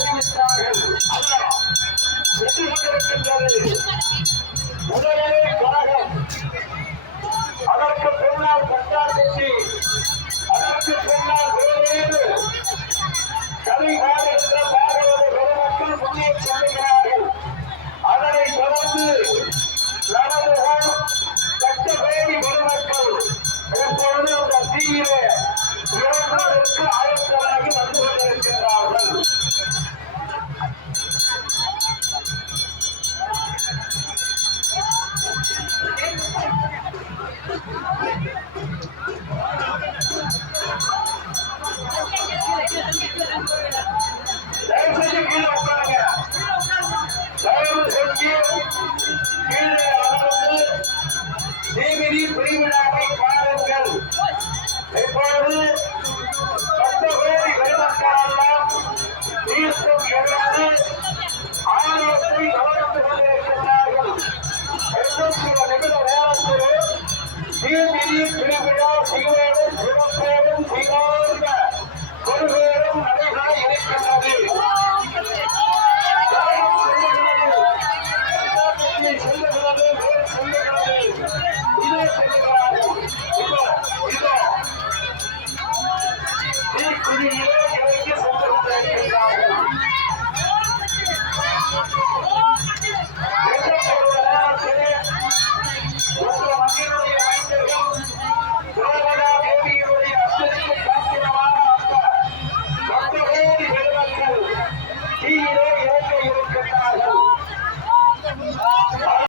அறிவித்தார்கள். வெற்றி கொண்டிருக்கின்றது முதலே கழகம், அதற்கு பின்னால் பட்டாக்கட்சி, அதற்கு பின்னால் வேறு கலை பாடுகின்ற பாடவரை பெருமக்கள் முன்னே செல்கிறார்கள். அதனை தொடர்ந்து நடவுகள் கட்டவேடி பெருமக்கள் இப்பொழுது அந்த தீயிலே இறங்குவதற்கு ஆயத்தமாகி வந்து கொண்டிருக்கின்றார்கள். தயவுசெய்து கீழே உட்காருங்க. தயவு செஞ்சு கீழே அமர்ந்து தேவிதி பிரிவிழாவை பாருங்கள். இப்பொழுது 10 கோடி பெருமக்களெல்லாம் தீர்த்தம் எழுந்து ஆலயத்தை கவனித்துக் கொண்டிருக்கின்றார்கள். இன்னும் சில நிமிட நேரத்தில் தேவிதி திருவிழா சீரோடும் சிறப்போடும் சீரோடும்